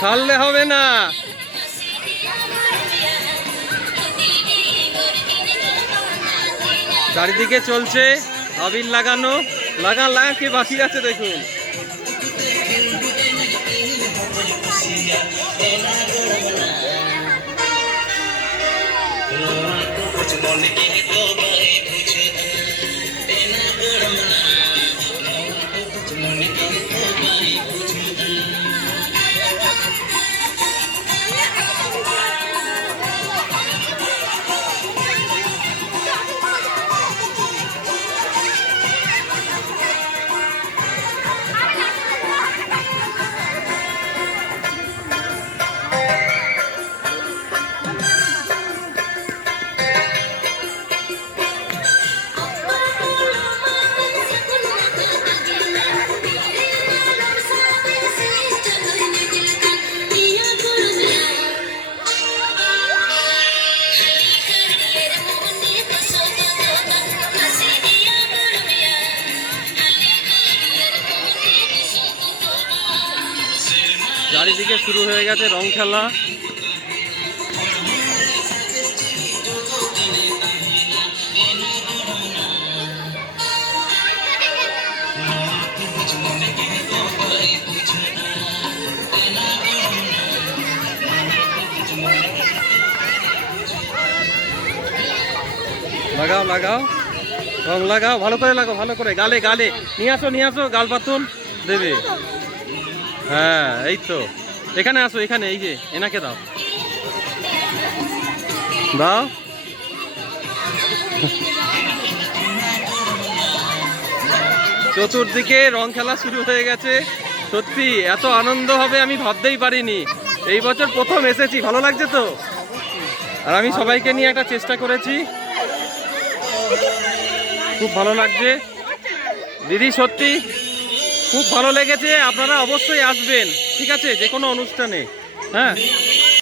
ছাড়লে হবে না। চারিদিকে চলছে আবির লাগানো। লাগান কি বাকি আছে দেখুন। চারিদিকে শুরু হয়ে গেছে রং খেলা। লাগাও লাগাও রং লাগাও, ভালো করে লাগাও, ভালো করে গালে গালে নিয়ে আসো গাল পাতুন দেবে। হ্যাঁ এই তো, এখানে আসো, এখানে এই যে এনাকে দাও দাও। চতুর্দিকে রং খেলা শুরু হয়ে গেছে। সত্যি এত আনন্দ হবে আমি ভাবতেই পারিনি। এই বছর প্রথম এসেছি, ভালো লাগছে তো। আর আমি সবাইকে নিয়ে একটা চেষ্টা করেছি, খুব ভালো লাগছে দিদি, সত্যি খুব ভালো লেগেছে। আপনারা অবশ্যই আসবেন, ঠিক আছে, যে কোনো অনুষ্ঠানে। হ্যাঁ।